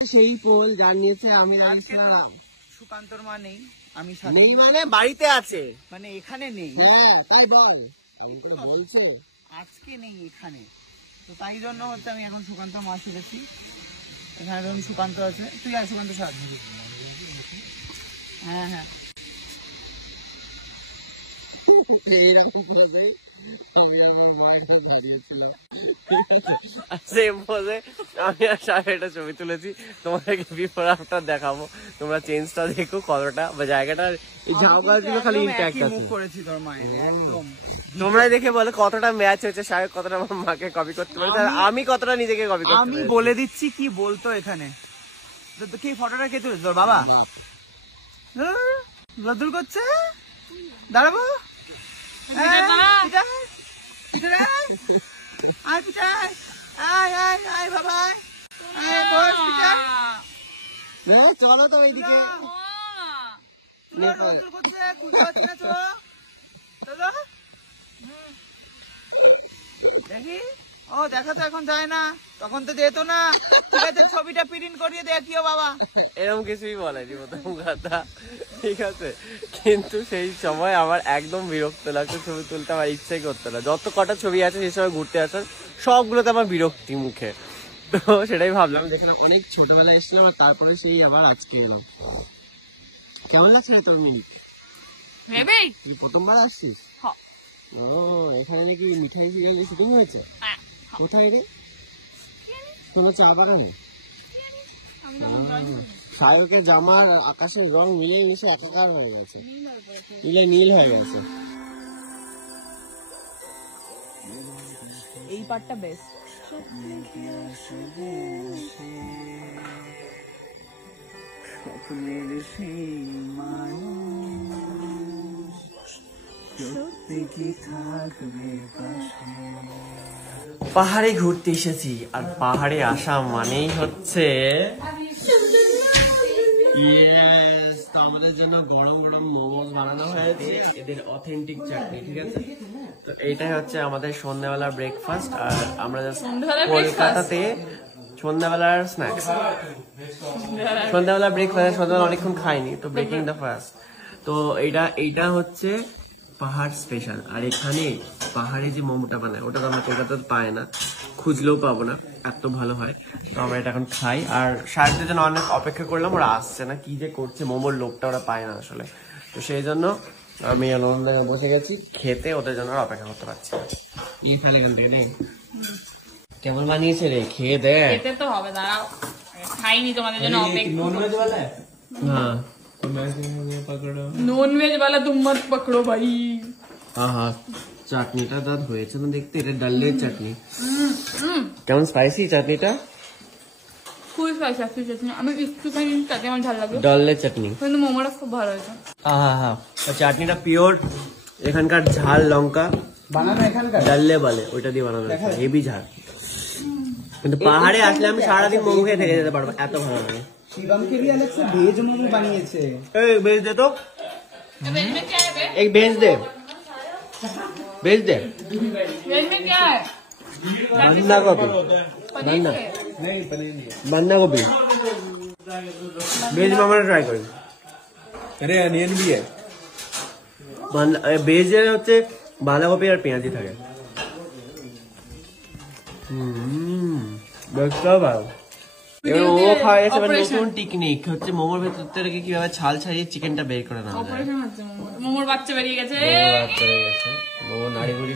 সেই পোল জানিয়েছে আমি সুকান্তর মা নেই, আমি নেই মানে বাড়িতে আছে, মানে এখানে নেই। হ্যাঁ তাই বল, বলছে আজকে নেই এখানে, তো তাই জন্য হচ্ছে আমি এখন সুকান্ত মা সেরেছি। এখানে ধরুন সুকান্ত আছে, তুই আর সুকান্ত সাথ। হ্যাঁ হ্যাঁ এইরকম করে দেই। আমি আমার মাকে হারিয়েছিলাম, আমি আর সাহেবটা ছবি তুলেছি, তোমাদেরকে বিফোর আফটার দেখাবো, তোমরা চেঞ্জটা দেখো কতটা, বা জায়গাটা এই ঝাউগাছগুলো খালি ইনট্যাক্ট আছে। করেছি তোর মায়ের একদম, তোমরাই দেখে বলো কতটা ম্যাচ হয়েছে, সাহেব কতটা আমার মাকে কপি করতে পারে, আমি কতটা নিজেকে কপি করতে পারি। আমি বলে দিচ্ছি কি বলতো এখানে। কি ফটোটা কে তুলেছে তোর বাবা? রদুল করছে, দাঁড়াবো চলো তো এইদিকে দেখি। ও দেখা তো এখন যায় না, তখন তো যেত না। ঠিক আছে, ছবিটা প্রিন্ট করিয়ে দেখিও বাবা। এরকম কিছুই বলেনি প্রথম কথা, ঠিক আছে, কিন্তু সেই সময় আমার একদম বিরক্ত লাগতো ছবি তুলতে, আমার ইচ্ছাই করতো না। যত কটা ছবি আছে সেই সময় ঘুরতে আসার সবগুলোতে আমার বিরক্তি মুখে, তো সেটাই ভাবলাম। দেখলাম অনেক ছোটবেলায় এসেছিলাম আর তারপরে সেই আবার আজকে এলাম। কেমন লাগছে তোর মিনিট? তুই প্রথমবার আসছিস? ও, এখানে নাকি মিঠাই শুটিং হয়েছে? কোথায় রে? তোমার চা বাগানে? সায়কের জামা আকাশের রং মিলে মিশে একাকার হয়ে গেছে, মিলে নীল হয়ে গেছে। এই পার্টটা বেস্ট। পাহাড়ে ঘুরতে এসেছি, আর পাহাড়ে আসা মানেই হচ্ছে তো আমাদের জন্য গরম গরম মোমোস বানানো হয়েছে, এদের অথেন্টিক চাটনি, ঠিক আছে। তো এইটাই হচ্ছে আমাদের সন্ধ্যাবেলার ব্রেকফাস্ট, আর আমরা কলকাতাতে সন্ধ্যাবেলার স্ন্যাক্স, সন্ধ্যাবেলার ব্রেকফাস্ট, সন্ধ্যাবেলা অনেকক্ষণ খাইনি, তো ব্রেকিং দ্য ফাস্ট। তো এইটা হচ্ছে পাহাড় স্পেশাল। আর এখানে পাহাড়ে যে মোমোটা বানায় ওটা তো আমরা কলকাতাতে পাই না, খুঁজলেও পাবো না, এত ভালো হয়। তো আমরা এটা এখন খাই, আর সাহেবদের জন্য অনেক অপেক্ষা করলাম, ওরা আসছে না, কি যে করছে, মোমোর লোভটা ওরা পায় না আসলে। তো সেই জন্য আমি আনন্দে বসে গেছি খেতে, ওদের জন্য অপেক্ষা করতে পারছি না। এই খালি এখান থেকে দেখ কেমন বানিয়েছে রে, খেয়ে দে। খেতে তো হবে, দাঁড়াও, খাইনি, তোমাদের জন্য অপেক্ষা। ননভেজ वाला है? हाँ, নন ভেজ वाला तुम मत पकड़ो भाई। हाँ हाँ, চাটনিটা দাঁত হয়েছে না দেখতে, এটা ডালের চাটনি। কেমন স্পাইসি চাটনিটা? খুব স্পাইসি আছে চাটনি, আমি একটুখানি তাতে আমার ঝাল লাগে। ডালের চাটনি, কিন্তু মোমোটা খুব ভালো হয়েছে। হ্যাঁ হ্যাঁ, চাটনিটা পিওর এখানকার ঝাল লঙ্কা বানানো এখানকার ডাললে বলে, ওইটা দিয়ে বানানো, হেভি ঝাল। কিন্তু পাহাড়ে আসলে আমি সারাদিন মোমো খেয়ে থেকে যেতে পারবো, এত ভালো লাগে। शिवम के भी अलग से भेज मोमो বানিয়েছে। এই भेज दे तो, एक भेज दे, भेज दे। वेज में क्या है? बंदा गोभी, बंदा नहीं पनीर नहीं, बंदा गोभी भेज, मामा ट्राई करी। अरे अनियन भी है। ভেজের হচ্ছে বাঁধাকপি আর পেঁয়াজি থাকে। ভালো। এবার ও খাওয়া গেছে নতুন টেকনিক হচ্ছে মোমোর ভেতর থেকে কিভাবে ছাল ছাড়িয়ে চিকেনটা বের করে নেওয়া যায়। অপারেশন হচ্ছে মোমোর বাচ্চা বেরিয়ে গেছে, মোমো নাড়ি বুড়ি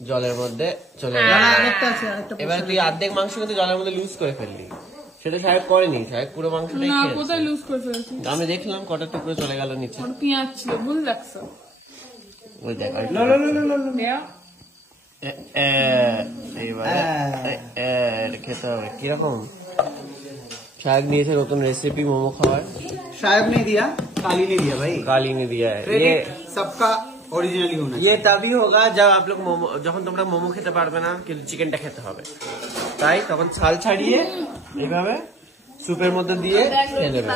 জলের মধ্যে চলে গেছে। এবার তুই অর্ধেক মাংস কিন্তু জলের মধ্যে লুজ করে ফেললি, সেটা সাহেব করেনি, সাহেব পুরো মাংসটাই না খেয়েছে। কোথায় লুজ করে ফেলেছি আমি দেখলাম কটা টুকরো চলে গেল নিচে, ওর পেঁয়াজ ছিল, ভুল লাগছে। ওই দেখ খেতে হবে কিরকম। शायद নিয়েছে নতুন রেসিপি মোমো খাওয়ার। शायद नहीं दिया, काली ने दिया भाई, काली ने दिया है। ये सबका ओरिजिनली होना ये तभी होगा जब आप लोग मोमो, যখন তোমরা মোমো খেতে পারবে না কিন্তু চিকেনটা খেতে হবে, তাই তখন ছাল ছাড়িয়ে এইভাবে স্যুপের মধ্যে দিয়ে খেয়ে নেবে।